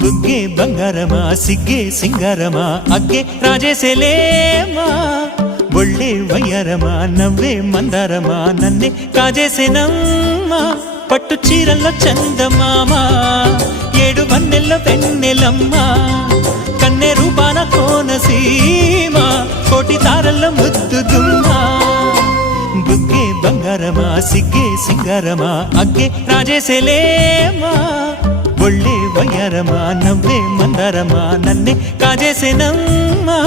బుగ్గే బంగారమా సిగ్గే సింగారమా అగ్గే రాజేసేలేమా ఒళ్ళే వయ్యారమా నవ్వే మందారమా నన్నే కాజేసేనమ్మా పట్టు చీరల్లో చందమామా ఏడు వన్నెల్లో వెన్నెలమ్మా కన్నె రూపాన కోనసీమా కోటి తారల్లో ముద్దుగుమ్మా బుగ్గే బంగారమా సిగ్గే సింగారమా అగ్గే రాజేసేలేమా ఒళ్ళే వయ్యారమా నవ్వే మందారమా నన్నే కాజేసేనమ్మా